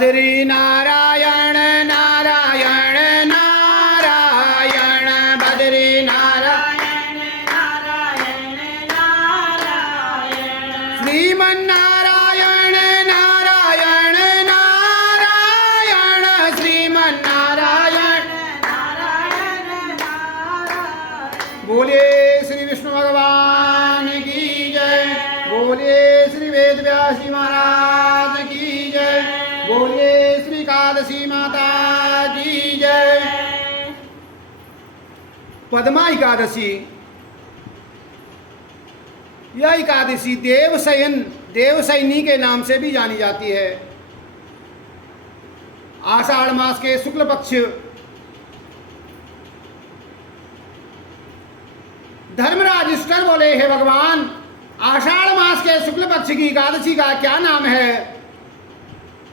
बद्री नारायण नारायण नारायण बद्री नारायण नारायण नारायण श्रीमन्नारायण नारायण नारायण श्रीमन्नारायण नारायण नारायण। बोलिए श्री विष्णु भगवान की जय, बोलिए श्री वेद व्यास जी महाराज की जय, बोलिए श्री एकादशी माता की जय। पद्मा एकादशी, यह एकादशी देवशयनी के नाम से भी जानी जाती है। आषाढ़ मास के शुक्ल पक्ष धर्मराज युधिष्ठिर बोले, हे भगवान, आषाढ़ मास के शुक्ल पक्ष की एकादशी का क्या नाम है?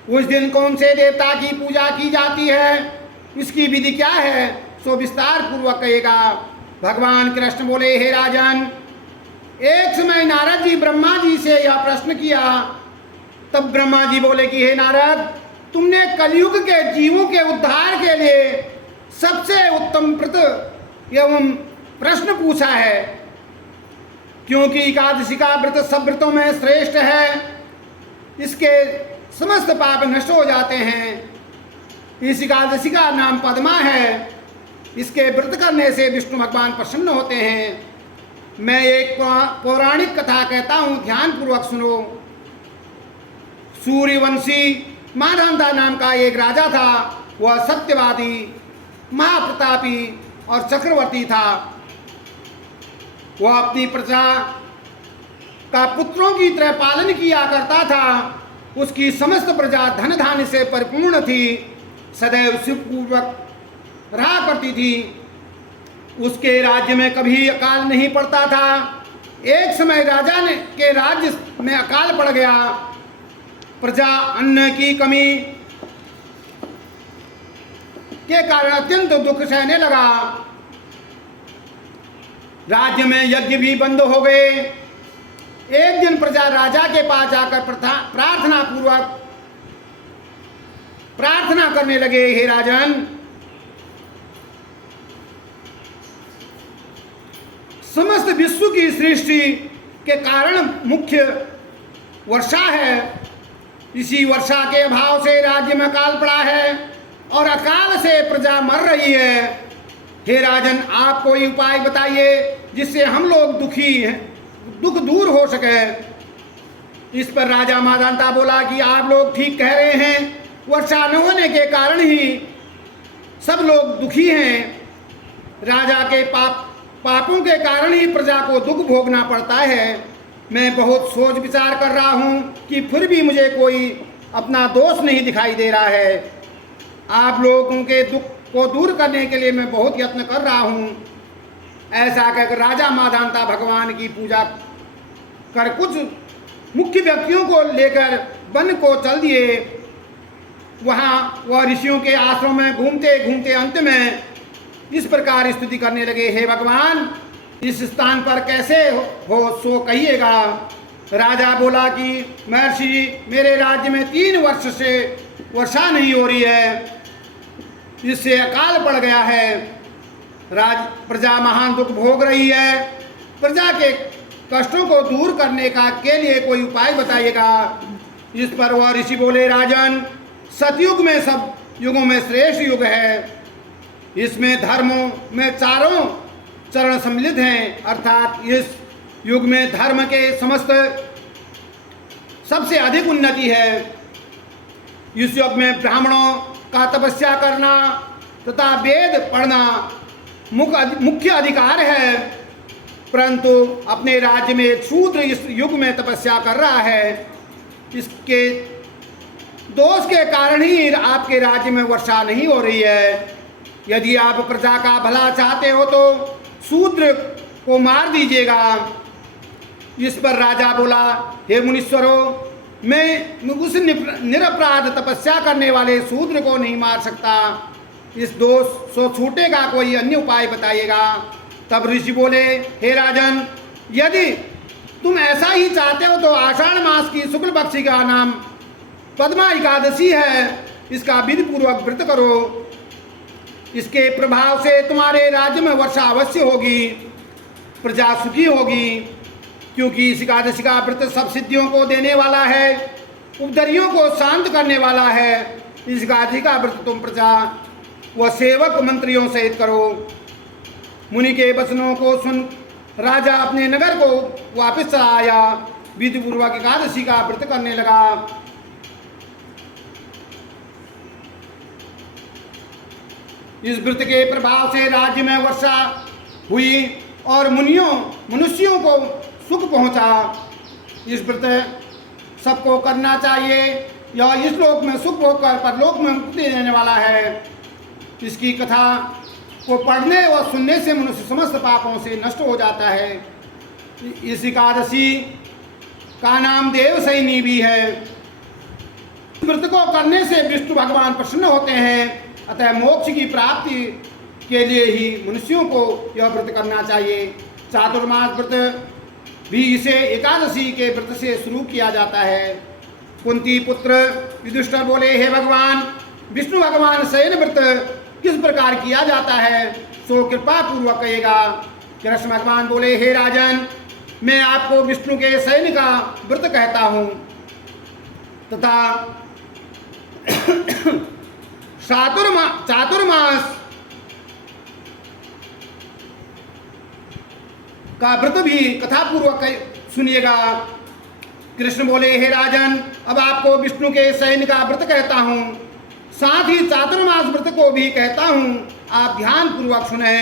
उस दिन कौन से देवता की पूजा की जाती है? इसकी विधि क्या है? सो विस्तार पूर्वक कहेगा। भगवान कृष्ण बोले, हे राजन, एक समय नारद जी ब्रह्मा जी से यह प्रश्न किया। तब ब्रह्मा जी बोले कि हे नारद, तुमने कलयुग के जीवों के उद्धार के लिए सबसे उत्तम व्रत एवं प्रश्न पूछा है, क्योंकि एकादशी का व्रत सब व्रतों में श्रेष्ठ है। इसके समस्त पाप नष्ट हो जाते हैं। इस एकादशी का नाम पद्मा है। इसके व्रत करने से विष्णु भगवान प्रसन्न होते हैं। मैं एक पौराणिक कथा कहता हूँ, ध्यान पूर्वक सुनो। सूर्यवंशी माधानता नाम का एक राजा था। वह सत्यवादी, महाप्रतापी और चक्रवर्ती था। वह अपनी प्रजा का पुत्रों की तरह पालन किया करता था। उसकी समस्त प्रजा धन धान्य से परिपूर्ण थी, सदैव सुखपूर्वक रहा करती थी। उसके राज्य में कभी अकाल नहीं पड़ता था। एक समय राजा के राज्य में अकाल पड़ गया। प्रजा अन्न की कमी के कारण अत्यंत दुख सहने लगा। राज्य में यज्ञ भी बंद हो गए। एक दिन प्रजा राजा के पास जाकर प्रार्थना करने लगे, हे राजन, समस्त विश्व की सृष्टि के कारण मुख्य वर्षा है। इसी वर्षा के अभाव से राज्य में अकाल पड़ा है और अकाल से प्रजा मर रही है। हे राजन, आप कोई उपाय बताइए जिससे हम लोग दुख दूर हो सके। इस पर राजा माधानता बोला कि आप लोग ठीक कह रहे हैं। वर्षा न होने के कारण ही सब लोग दुखी हैं। राजा के पापों के कारण ही प्रजा को दुख भोगना पड़ता है। मैं बहुत सोच विचार कर रहा हूँ कि फिर भी मुझे कोई अपना दोष नहीं दिखाई दे रहा है। आप लोगों के दुख को दूर करने के लिए मैं बहुत यत्न कर रहा हूँ। ऐसा कहकर राजा माधानता भगवान की पूजा कर कुछ मुख्य व्यक्तियों को लेकर वन को चल दिए। वहाँ वह ऋषियों के आश्रम में घूमते घूमते अंत में इस प्रकार स्तुति करने लगे, हे भगवान, इस स्थान पर कैसे हो सो कहिएगा। राजा बोला कि महर्षि, मेरे राज्य में 3 वर्ष से वर्षा नहीं हो रही है, इससे अकाल पड़ गया है। प्रजा महान दुख भोग रही है। प्रजा के कष्टों को दूर करने के लिए कोई उपाय बताइएगा। इस पर वह ऋषि बोले, राजन, सतयुग में सब युगों में श्रेष्ठ युग है। इसमें धर्मों में चारों चरण सम्मिलित हैं, अर्थात इस युग में धर्म के समस्त सबसे अधिक उन्नति है। इस युग में ब्राह्मणों का तपस्या करना तथा वेद पढ़ना मुख्य अधिकार है, परंतु अपने राज्य में एक शूद्र इस युग में तपस्या कर रहा है। इसके दोष के कारण ही आपके राज्य में वर्षा नहीं हो रही है। यदि आप प्रजा का भला चाहते हो तो शूद्र को मार दीजिएगा। इस पर राजा बोला, हे मुनीश्वरों, मैं उस निरपराध तपस्या करने वाले शूद्र को नहीं मार सकता। इस दोष सो छूटेगा, कोई अन्य उपाय बताइएगा। तब ऋषि बोले, हे राजन, यदि तुम ऐसा ही चाहते हो तो आषाढ़ मास की शुक्ल पक्ष का नाम पद्मा एकादशी है, इसका विधि पूर्वक व्रत करो। इसके प्रभाव से तुम्हारे राज्य में वर्षा अवश्य होगी, प्रजा सुखी होगी, क्योंकि इस एकादशी का व्रत सब सिद्धियों को देने वाला है, उपद्रवियों को शांत करने वाला है। इस एकादशी का व्रत तुम प्रजा व सेवक मंत्रियों सहित करो। मुनि के वचनों को सुन राजा अपने नगर को वापस चला आया, विधि पूर्वक एकादशी का व्रत करने लगा। इस व्रत के प्रभाव से राज्य में वर्षा हुई और मनुष्यों को सुख पहुंचा। इस व्रत सबको करना चाहिए, यह इस लोक में सुख होकर परलोक में मुक्ति देने वाला है। इसकी कथा को पढ़ने और सुनने से मनुष्य समस्त पापों से नष्ट हो जाता है। इस एकादशी का नाम देवशयनी भी है। व्रत को करने से विष्णु भगवान प्रसन्न होते हैं, अतः मोक्ष की प्राप्ति के लिए ही मनुष्यों को यह व्रत करना चाहिए। चातुर्मास व्रत भी इसे एकादशी के व्रत से शुरू किया जाता है। कुंती पुत्र युधिष्ठिर बोले, हे भगवान, विष्णु भगवान शयन व्रत किस प्रकार किया जाता है, सो कृपा पूर्वक कहेगा। कृष्ण भगवान बोले, हे राजन, मैं आपको विष्णु के शयन का व्रत कहता हूँ तथा चातुर्मास का व्रत भी कथा पूर्वक सुनिएगा। कृष्ण बोले, हे राजन, अब आपको विष्णु के शयन का व्रत कहता हूँ, साथ ही चातुर्मास व्रत को भी कहता हूँ, आप ध्यान पूर्वक सुने।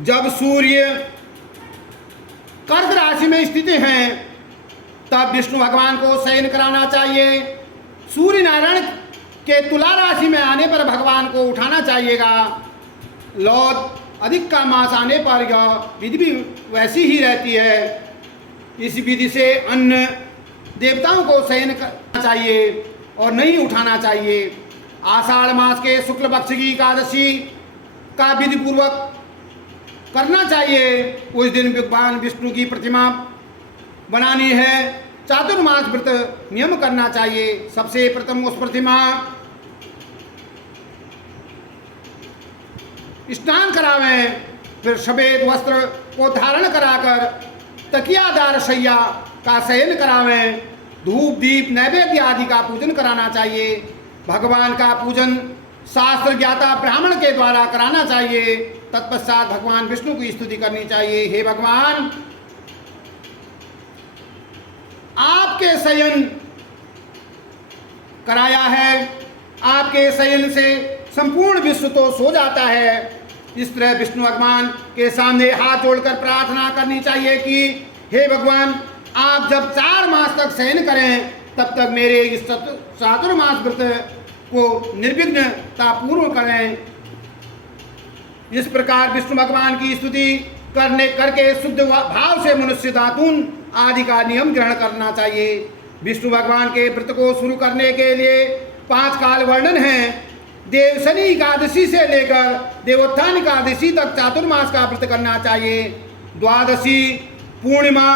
जब सूर्य कर्क राशि में स्थित हैं, तब विष्णु भगवान को शयन कराना चाहिए। सूर्य नारायण के तुला राशि में आने पर भगवान को उठाना चाहिएगा। लौट अधिक का मास आने पर यह विधि भी वैसी ही रहती है। इस विधि से अन्य देवताओं को शयन करना चाहिए और नहीं उठाना चाहिए। आषाढ़ मास के शुक्ल पक्ष की एकादशी का विधि पूर्वक करना चाहिए। उस दिन भगवान विष्णु की प्रतिमा बनानी है। चातुर्मास व्रत नियम करना चाहिए। सबसे प्रथम उस प्रतिमा स्नान करावें, फिर सफेद वस्त्र को धारण कराकर तकियादार शैया का शयन करावें। धूप दीप नैवेद्य आदि का पूजन कराना चाहिए। भगवान का पूजन शास्त्र ज्ञाता ब्राह्मण के द्वारा कराना चाहिए। तत्पश्चात भगवान विष्णु की स्तुति करनी चाहिए। हे भगवान, आपके शयन कराया है, आपके शयन से संपूर्ण विश्व तो सो जाता है। इस तरह विष्णु भगवान के सामने हाथ जोड़कर प्रार्थना करनी चाहिए कि हे भगवान, आप जब 4 मास तक शयन करें, तब तक मेरे इस चातुर्मास व्रत को निर्विघ्नता पूर्व करें। इस प्रकार विष्णु भगवान की स्तुति करके शुद्ध भाव से मनुष्य दातून आदि का नियम ग्रहण करना चाहिए। विष्णु भगवान के व्रत को शुरू करने के लिए 5 काल वर्णन है। देवशनी एकादशी से लेकर देवोत्थान एकादशी तक चातुर्मास का व्रत करना चाहिए। द्वादशी, पूर्णिमा,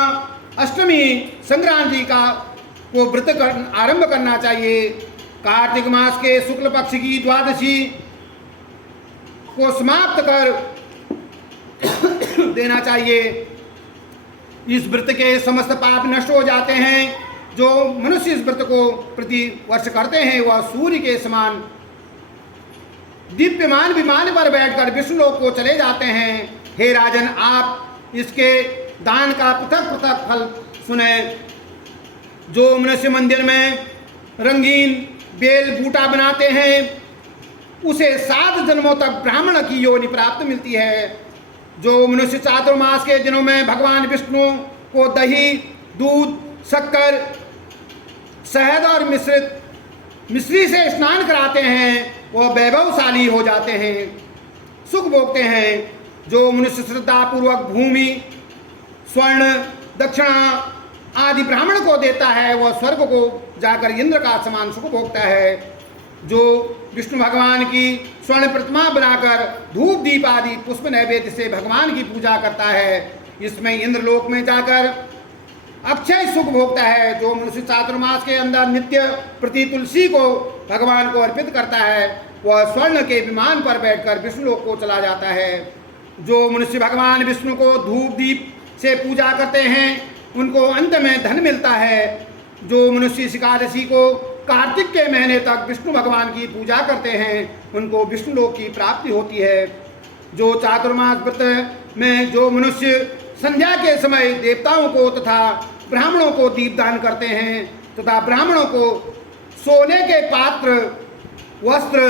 अष्टमी, संक्रांति का को व्रत आरंभ करना चाहिए। कार्तिक मास के शुक्ल पक्ष की द्वादशी को समाप्त कर देना चाहिए। इस व्रत के समस्त पाप नष्ट हो जाते हैं। जो मनुष्य इस व्रत को प्रति वर्ष करते हैं, वह सूर्य के समान दिव्यमान विमान पर बैठकर विष्णु लोक को चले जाते हैं। हे राजन, आप इसके दान का पृथक पृथक फल सुने। जो मनुष्य मंदिर में रंगीन बेल बूटा बनाते हैं, उसे 7 जन्मों तक ब्राह्मण की योनि प्राप्त मिलती है। जो मनुष्य चातुर्मास के दिनों में भगवान विष्णु को दही, दूध, शक्कर, शहद और मिश्री से स्नान कराते हैं, वह वैभवशाली हो जाते हैं, सुख भोगते हैं। जो मनुष्य श्रद्धापूर्वक भूमि, स्वर्ण, दक्षिणा आदि ब्राह्मण को देता है, वह स्वर्ग को जाकर इंद्र का समान सुख भोगता है। जो विष्णु भगवान की स्वर्ण प्रतिमा बनाकर धूप दीप आदि पुष्प नैवेद्य से भगवान की पूजा करता है, इसमें इंद्रलोक में जाकर अक्षय सुख भोगता है। जो मनुष्य चातुर्मास के अंदर नित्य प्रति तुलसी को भगवान को अर्पित करता है वह स्वर्ण के विमान पर बैठकर विष्णु लोक को चला जाता है। जो मनुष्य भगवान विष्णु को धूप दीप से पूजा करते हैं उनको अंत में धन मिलता है। जो मनुष्य एकादशी को कार्तिक के महीने तक विष्णु भगवान की पूजा करते हैं उनको विष्णु लोक की प्राप्ति होती है। जो चातुर्मास व्रत में जो मनुष्य संध्या के समय देवताओं को तथा ब्राह्मणों को दीपदान करते हैं तथा ब्राह्मणों को सोने के पात्र वस्त्र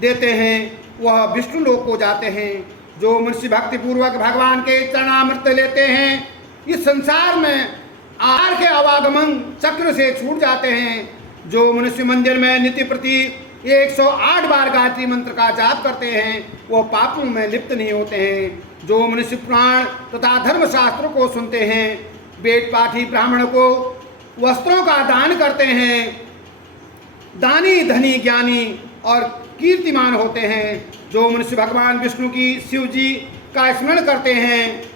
देते हैं वह विष्णु लोक को जाते हैं। जो मनुष्य भक्ति पूर्वक भगवान के चरणामृत लेते हैं इस संसार में आहार के आवागमन चक्र से छूट जाते हैं। जो मनुष्य मंदिर में नित्य प्रति 108 बार गायत्री मंत्र का जाप करते हैं वो पापों में लिप्त नहीं होते हैं। जो मनुष्य पुराण तथा धर्मशास्त्रों को सुनते हैं वेद पाठी ब्राह्मण को वस्त्रों का दान करते हैं दानी धनी ज्ञानी और कीर्तिमान होते हैं। जो मनुष्य भगवान विष्णु की शिव जी का स्मरण करते हैं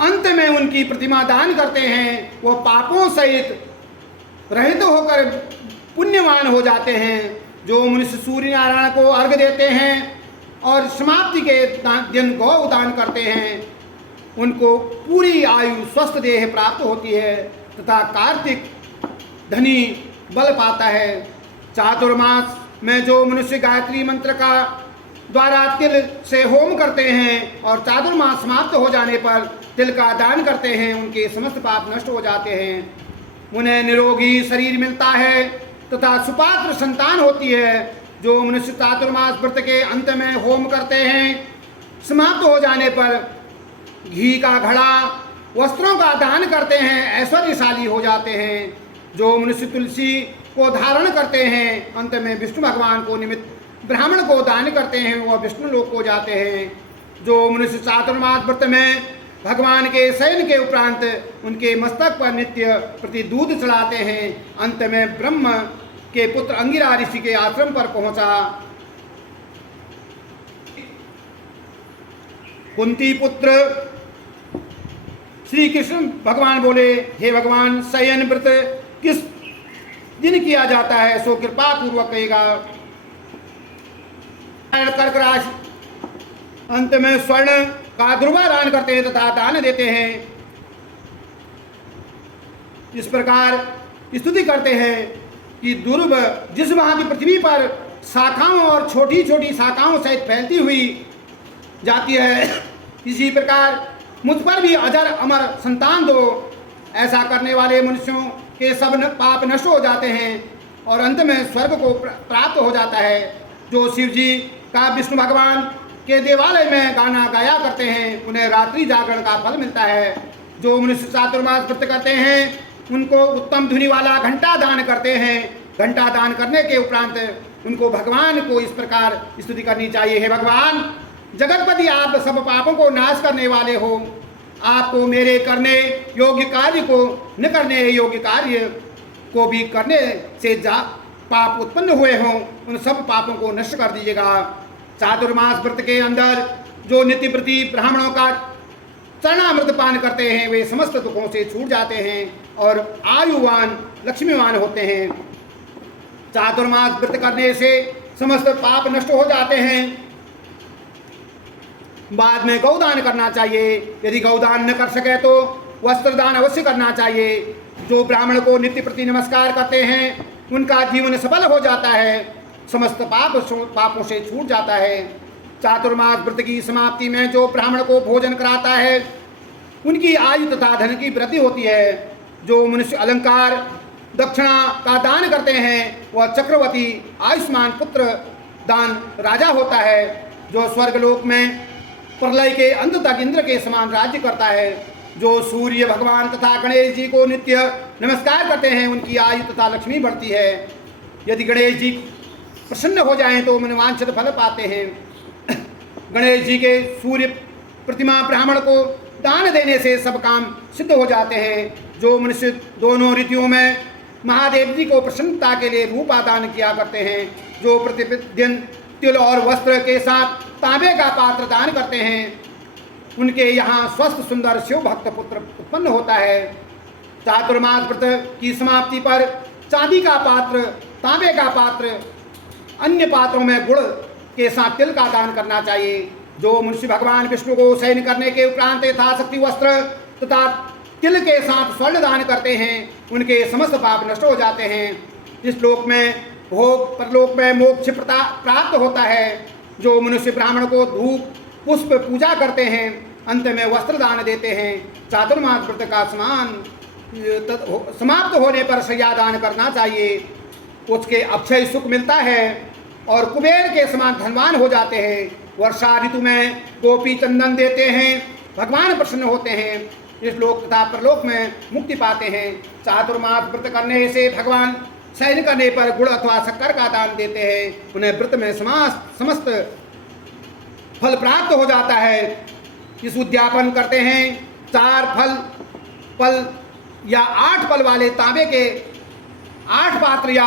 अंत में उनकी प्रतिमा दान करते हैं वो पापों सहित रहित होकर पुण्यवान हो जाते हैं। जो मनुष्य सूर्य नारायण को अर्घ्य देते हैं और समाप्ति के दिन गौ दान करते हैं उनको पूरी आयु स्वस्थ देह प्राप्त होती है तथा कार्तिक धनी बल पाता है। चातुर्मास में जो मनुष्य गायत्री मंत्र का द्वारा तिल से होम करते हैं और चातुर्मास समाप्त हो जाने पर तिल का दान करते हैं उनके समस्त पाप नष्ट हो जाते हैं। उन्हें निरोगी शरीर मिलता है तथा सुपात्र संतान होती है। जो मनुष्य चातुर्मास व्रत के अंत में होम करते हैं समाप्त हो जाने पर घी का घड़ा वस्त्रों का दान करते हैं ऐश्वर्यशाली हो जाते हैं। जो मनुष्य तुलसी को धारण करते हैं अंत में विष्णु भगवान को निमित्त ब्राह्मण को दान करते हैं वह विष्णु लोक को जाते हैं। जो मनुष्य चातुर्मास व्रत में भगवान के शयन के उपरांत उनके मस्तक पर नित्य प्रति दूध चढ़ाते हैं अंत में ब्रह्म के पुत्र अंगिरा ऋषि के आश्रम पर पहुंचा। कुंती पुत्र श्री कृष्ण भगवान बोले हे भगवान शयन व्रत किस दिन किया जाता है सो कृपा पूर्वक कहेगा। कर्क राशि अंत में स्वर्ण का ध्रुवा दान करते हैं तथा दान देते हैं। इस प्रकार स्तुति करते हैं कि दुर्भ जिस वहां की पृथ्वी पर शाखाओं और छोटी छोटी शाखाओं सहित फैलती हुई जाती है इसी प्रकार मुझ पर भी अजर अमर संतान दो। ऐसा करने वाले मनुष्यों के सब पाप नष्ट हो जाते हैं और अंत में स्वर्ग को प्राप्त हो जाता है। जो शिव जी का विष्णु भगवान के देवालय में गाना गाया करते हैं उन्हें रात्रि जागरण का फल मिलता है। जो मनुष्य चातुर्मास व्रत करते हैं उनको उत्तम ध्वनि वाला घंटा दान करते हैं। घंटा दान करने के उपरांत उनको भगवान को इस प्रकार स्तुति करनी चाहिए हे भगवान जगतपति आप सब पापों को नाश करने वाले हो। आपको मेरे करने योग्य कार्य को न करने योग्य कार्य को भी करने से पाप उत्पन्न हुए हों उन सब पापों को नष्ट कर दीजिएगा। चातुर्मास व्रत के अंदर जो नित्य प्रति ब्राह्मणों का चरणामृत पान करते हैं वे समस्त दुखों से छूट जाते हैं और आयुवान लक्ष्मीवान होते हैं। चातुर्मास व्रत करने से समस्त पाप नष्ट हो जाते हैं। बाद में गौदान करना चाहिए। यदि गौदान न कर सके तो वस्त्रदान अवश्य करना चाहिए। जो ब्राह्मण को नित्य प्रति नमस्कार करते हैं उनका जीवन सफल हो जाता है समस्त पापों से छूट जाता है। चातुर्मास व्रत की समाप्ति में जो ब्राह्मण को भोजन कराता है उनकी आयु तथा धन की वृद्धि होती है। जो मनुष्य अलंकार दक्षिणा का दान करते हैं वह चक्रवर्ती आयुष्मान पुत्र दान राजा होता है। जो स्वर्गलोक में प्रलय के अंत तक इंद्र के समान राज्य करता है। जो सूर्य भगवान तथा गणेश जी को नित्य नमस्कार करते हैं उनकी आयु तथा लक्ष्मी बढ़ती है। यदि गणेश जी प्रसन्न हो जाएं तो मनवांछित फल पाते हैं। गणेश जी के सूर्य प्रतिमा ब्राह्मण को दान देने से सब काम सिद्ध हो जाते हैं। जो मनुष्य दोनों ऋतुओं में महादेव जी को प्रसन्नता के लिए रूपा दान किया करते हैं। जो प्रतिदिन तिल और वस्त्र के साथ तांबे का पात्र दान करते हैं उनके यहाँ स्वस्थ सुंदर शिव भक्त पुत्र उत्पन्न होता है। चातुर्मास व्रत की समाप्ति पर चांदी का पात्र, तांबे का पात्र, अन्य पात्रों में गुड़ के साथ तिल का दान करना चाहिए। जो मनुष्य भगवान विष्णु को शयन करने के उपरांत यथाशक्ति वस्त्र तथा तिल के साथ स्वर्ण दान करते हैं, उनके समस्त पाप नष्ट हो जाते हैं। इस लोक में भोग, परलोक में मोक्ष प्राप्त होता है। जो मनुष्य ब्राह्मण को धूप पुष्प पूजा करते हैं, अंत में वस्त्र दान देते हैं। चातुर्मास व्रत का समाप्त होने पर शय्या दान करना चाहिए, उसके अक्षय सुख मिलता है और कुबेर के समान धनवान हो जाते हैं। वर्षा ऋतु में गोपी चंदन देते हैं, भगवान प्रसन्न होते हैं, इस लोक तथा परलोक में मुक्ति पाते हैं। चातुर्मास व्रत करने से भगवान शयन करने पर गुड़ अथवा शक्कर का दान देते हैं, उन्हें व्रत में समस्त फल प्राप्त हो जाता है। इस उद्यापन करते हैं 4 पल या 8 पल वाले तांबे के 8 पात्र या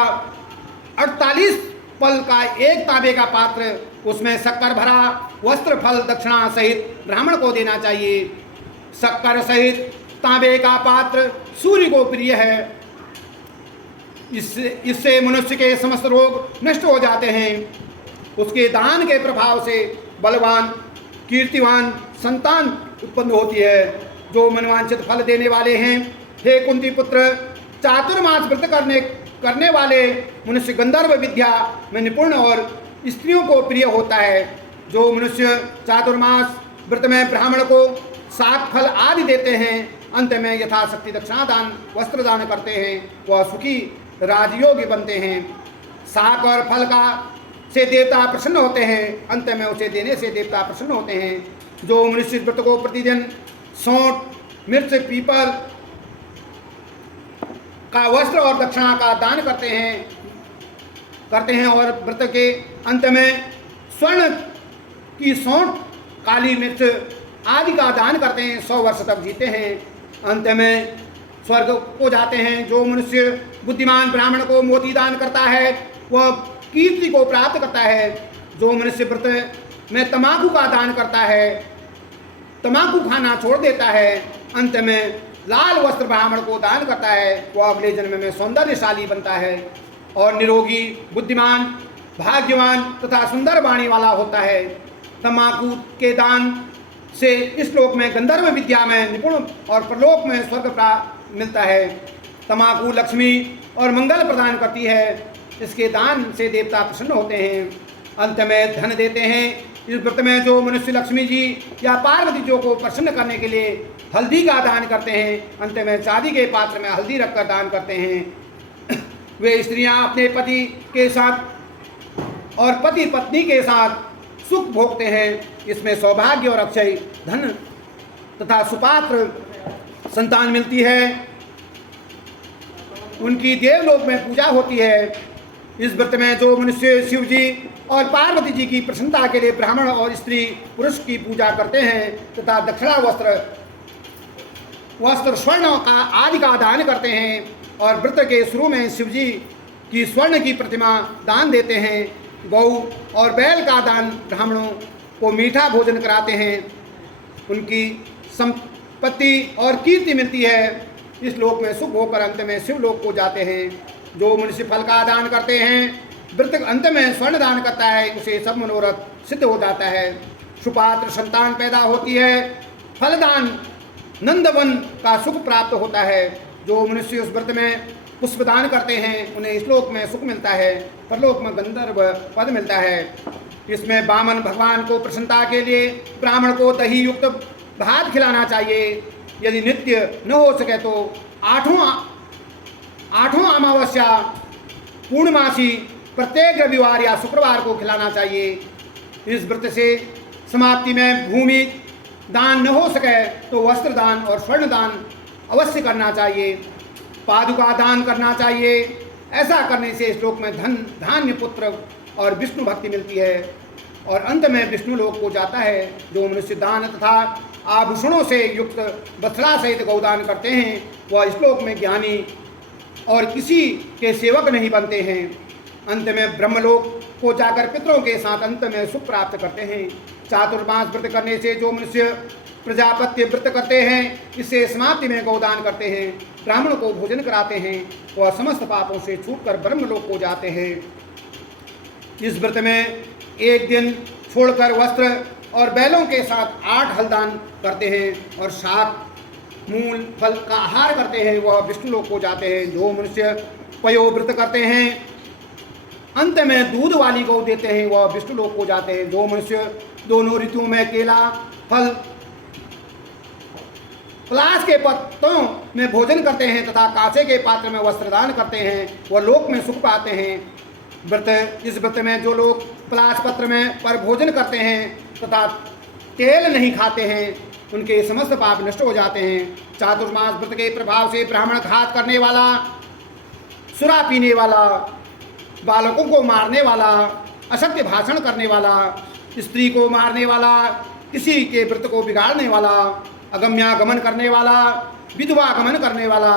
48 पल का एक तांबे का पात्र, उसमें शक्कर भरा वस्त्र फल दक्षिणा सहित ब्राह्मण को देना चाहिए। शक्कर सहित तांबे का पात्र सूर्य को प्रिय है, इससे मनुष्य के समस्त रोग नष्ट हो जाते हैं। उसके दान के प्रभाव से बलवान कीर्तिवान संतान उत्पन्न होती है, जो मनवांछित फल देने वाले हैं। हे कुंती पुत्र, चातुर्मास व्रत करने वाले मनुष्य गंधर्व विद्या में निपुण और स्त्रियों को प्रिय होता है। जो मनुष्य चातुर्मास व्रत में ब्राह्मण को शाक फल आदि देते हैं, अंत में यथाशक्ति दक्षिणा दान वस्त्र दान करते हैं, वह सुखी राजयोगी बनते हैं। शाक और फल का से देवता प्रसन्न होते हैं, अंत में उसे देने से देवता प्रसन्न होते हैं। जो मनुष्य व्रत को प्रतिदिन सौंठ, मिर्च, पीपल का वस्त्र और दक्षिणा का दान करते हैं और व्रत के अंत में स्वर्ण की सौंठ, काली मिर्च आदि का दान करते हैं, 100 वर्ष तक जीते हैं, अंत में स्वर्ग को जाते हैं। जो मनुष्य बुद्धिमान ब्राह्मण को मोती दान करता है, वह कीर्ति को प्राप्त करता है। जो मनुष्य व्रत में तंबाकू का दान करता है, तंबाकू खाना छोड़ देता है, अंत में लाल वस्त्र ब्राह्मण को दान करता है, वह अगले जन्म में सौंदर्यशाली बनता है और निरोगी, बुद्धिमान, भाग्यवान तथा सुंदर वाणी वाला होता है। तंबाकू के दान से इस लोक में गंधर्व विद्या में निपुण और परलोक में स्वर्ग प्राप्त मिलता है। तंबाकू लक्ष्मी और मंगल प्रदान करती है, इसके दान से देवता प्रसन्न होते हैं, अंत में धन देते हैं। इस व्रत में जो मनुष्य लक्ष्मी जी या पार्वती जी को प्रसन्न करने के लिए हल्दी का दान करते हैं, अंत में चांदी के पात्र में हल्दी रखकर दान करते हैं, वे स्त्रियां अपने पति के साथ और पति पत्नी के साथ सुख भोगते हैं। इसमें सौभाग्य और अक्षय धन तथा सुपात्र संतान मिलती है, उनकी देवलोक में पूजा होती है। इस व्रत में जो मनुष्य शिव जी और पार्वती जी की प्रसन्नता के लिए ब्राह्मण और स्त्री पुरुष की पूजा करते हैं तथा दक्षिणा वस्त्र स्वर्ण का आदि का दान करते हैं और व्रत के शुरू में शिव जी की स्वर्ण की प्रतिमा दान देते हैं, गौ और बैल का दान ब्राह्मणों को मीठा भोजन कराते हैं, उनकी संपत्ति और कीर्ति मिलती है। इस लोक में सुख होकर अंत में शिव लोक को जाते हैं। जो मनुष्य फल का दान करते हैं, व्रत अंत में स्वर्ण दान करता है, उसे सब मनोरथ सिद्ध हो जाता है, सुपात्र संतान पैदा होती है, फलदान नंदवन का सुख प्राप्त होता है। जो मनुष्य उस व्रत में पुष्पदान करते हैं, उन्हें इस लोक में सुख मिलता है, परलोक में गंधर्व पद मिलता है। इसमें वामन भगवान को प्रसन्नता के लिए ब्राह्मण को दही युक्त भात खिलाना चाहिए। यदि नित्य न हो सके तो आठों अमावस्या, पूर्णमासी, प्रत्येक रविवार या शुक्रवार को खिलाना चाहिए। इस व्रत से समाप्ति में भूमि दान न हो सके तो वस्त्र दान और स्वर्ण दान अवश्य करना चाहिए, पादुका दान करना चाहिए। ऐसा करने से इस लोक में धन, धान्य, पुत्र और विष्णु भक्ति मिलती है और अंत में विष्णु लोक को जाता है। जो मनुष्य दान तथा आभूषणों से युक्त वत्सला सहित गौदान करते हैं, वह इस लोक में ज्ञानी और किसी के सेवक नहीं बनते हैं। अंत में ब्रह्मलोक को जाकर पितरों के साथ अंत में सुख प्राप्त करते हैं। चातुर्मास व्रत करने से जो मनुष्य प्रजापत्य व्रत करते हैं, इससे समाप्ति में गौदान करते हैं, ब्राह्मण को भोजन कराते हैं वह समस्त पापों से छूटकर ब्रह्मलोक को जाते हैं। इस व्रत में एक दिन छोड़कर वस्त्र और बैलों के साथ 8 हलदान करते हैं और शाक मूल फल का आहार करते हैं वह विष्णु लोक को जाते हैं। जो मनुष्य पयोव्रत करते हैं अंत में दूध वाली गौ देते हैं वह विष्णु लोक को जाते हैं। जो मनुष्य दोनों ऋतुओं में केला फल पलाश के पत्तों में भोजन करते हैं तथा कांसे के पात्र में वस्त्रदान करते हैं वह लोक में सुख पाते हैं। इस व्रत में जो लोग पलाश पत्र में पर भोजन करते हैं तथा तेल नहीं खाते हैं उनके समस्त पाप नष्ट हो जाते हैं। चातुर्मास व्रत के प्रभाव से ब्राह्मण घात करने वाला, सुरा पीने वाला, बालकों को मारने वाला, असत्य भाषण करने वाला, स्त्री को मारने वाला, किसी के व्रत को बिगाड़ने वाला, अगम्यागमन करने वाला, विधवा गमन करने वाला,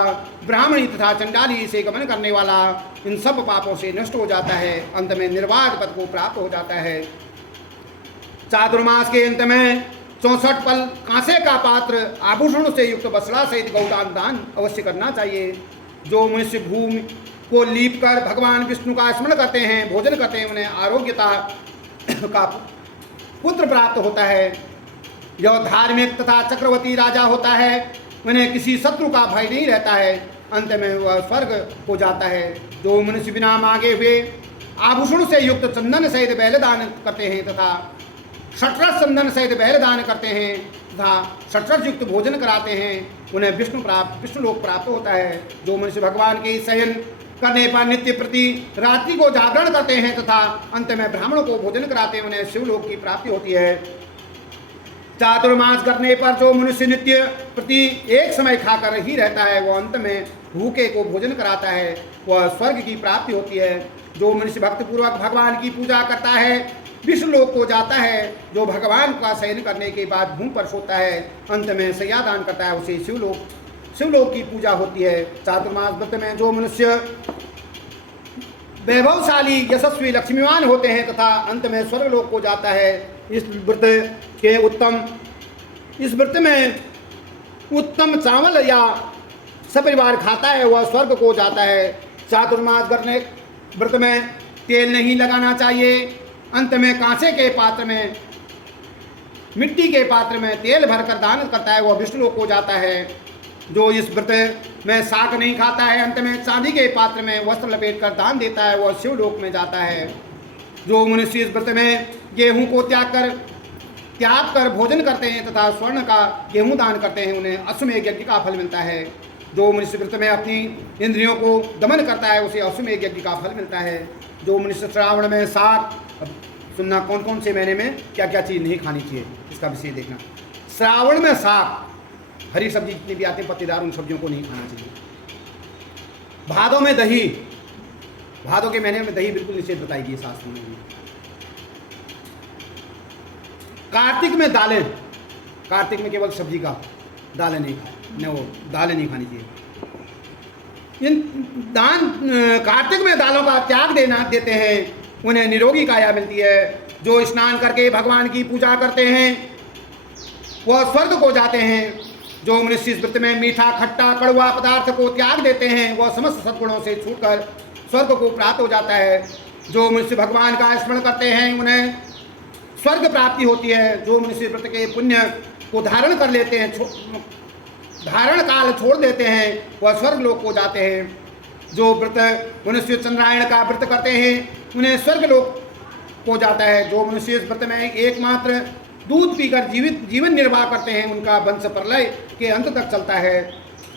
ब्राह्मणी तथा चंडाली से गमन करने वाला इन सब पापों से नष्ट हो जाता है। अंत में निर्वाध पद को प्राप्त हो जाता है। चातुर्मास के अंत में 64 पल कांसे का पात्र आभूषण से युक्त बसड़ा सहित गौदान दान अवश्य करना चाहिए। जो मनुष्य भूमि को लीप कर भगवान विष्णु का स्मरण करते हैं भोजन करते हैं उन्हें आरोग्यता का पुत्र प्राप्त होता है। जो धार्मिक तथा चक्रवर्ती राजा होता है उन्हें किसी शत्रु का भय नहीं रहता है। अंत में वह स्वर्ग हो जाता है। जो मनुष्य बिना मांगे हुए आभूषण से युक्त चंदन सहित बैल दान करते हैं तथा षट्रस चंदन सहित बैल दान करते हैं तथा षट्रस युक्त भोजन कराते हैं उन्हें विष्णु लोक प्राप्त होता है। जो मनुष्य भगवान के शयन करने पर नित्य प्रति रात्रि को जागरण करते हैं तथा अंत में ब्राह्मणों को भोजन कराते हैं उन्हें शिवलोक की प्राप्ति होती है। चातुर्मास करने पर जो मनुष्य नित्य प्रति एक समय खाकर ही रहता है वह अंत में भूखे को भोजन कराता है वह स्वर्ग की प्राप्ति होती है। जो मनुष्य भक्तिपूर्वक भगवान की पूजा करता है विष्णु लोक को जाता है। जो भगवान का शयन करने के बाद भूमि पर सोता है अंत में शय्या दान करता है उसे शिवलोक की पूजा होती है। चातुर्मास व्रत में जो मनुष्य वैभवशाली यशस्वी लक्ष्मीवान होते हैं तथा अंत में स्वर्गलोक को जाता है। इस व्रत में उत्तम चावल या सपरिवार खाता है वह स्वर्ग को जाता है। चातुर्मास करने व्रत में तेल नहीं लगाना चाहिए। अंत में कांसे के पात्र में मिट्टी के पात्र में तेल भरकर दान करता है वह विष्णु लोक को जाता है। जो इस व्रत में शाक नहीं खाता है अंत में चांदी के पात्र में वस्त्र लपेट कर दान देता है वह शिवलोक में जाता है। जो मनुष्य इस व्रत में गेहूं को त्याग कर भोजन करते हैं तथा स्वर्ण का गेहूं दान करते हैं उन्हें अश्वमेध यज्ञ का फल मिलता है। जो मनुष्य व्रत में अपनी इंद्रियों को दमन करता है उसे अश्वमेध यज्ञ का फल मिलता है। जो मनुष्य श्रावण में शाक, सुनना कौन कौन से महीने में क्या क्या चीज़ नहीं खानी चाहिए इसका विषय देखना। श्रावण में शाक, हरी सब्जी जितनी भी आती है पत्तेदार उन सब्जियों को नहीं खाना चाहिए। भादों में दही, भादों के महीने में दही बिल्कुल निषेध बताई गई शास्त्रों में। कार्तिक में दालें, कार्तिक में केवल सब्जी का दालें नहीं खाए, वो दालें नहीं खानी चाहिए। कार्तिक में दालों का त्याग देते हैं उन्हें निरोगी काया मिलती है। जो स्नान करके भगवान की पूजा करते हैं वह स्वर्ग को जाते हैं। जो मनुष्य इस व्रत में मीठा खट्टा कड़वा पदार्थ को त्याग देते हैं वह समस्त सद्गुणों से छूटकर स्वर्ग को प्राप्त हो जाता है। जो मनुष्य भगवान का स्मरण करते हैं उन्हें स्वर्ग प्राप्ति होती है। जो मनुष्य व्रत के पुण्य को धारण कर लेते हैं, धारण काल छोड़ देते हैं वह स्वर्ग लोक को जाते हैं। जो व्रत मनुष्य चंद्रायण का व्रत करते हैं उन्हें स्वर्ग लोक को जाता है। जो मनुष्य इस व्रत में एकमात्र दूध पीकर जीवन निर्वाह करते हैं उनका वंश प्रलय के अंत तक चलता है।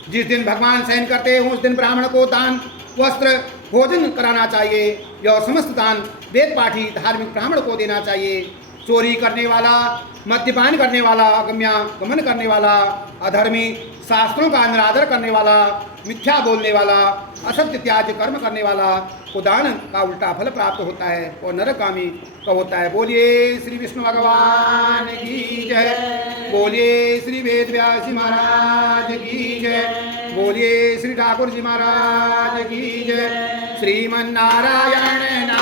जिस दिन भगवान शयन करते हैं उस दिन ब्राह्मण को दान वस्त्र भोजन कराना चाहिए। यह समस्त दान वेद पाठी धार्मिक ब्राह्मण को देना चाहिए। चोरी करने वाला, मद्यपान करने वाला, गमन करने वाला, अधर्मी, शास्त्रों का निरादर करने वाला, मिथ्या बोलने वाला, असत्य त्याज्य कर्म करने वाला को दान का उल्टा फल प्राप्त होता है और नरकामी का होता है। बोलिए श्री विष्णु भगवान की जय। बोलिए श्री वेद व्यास महाराज की जय। बोलिए श्री ठाकुर जी महाराज की जय। श्रीमन्नारायण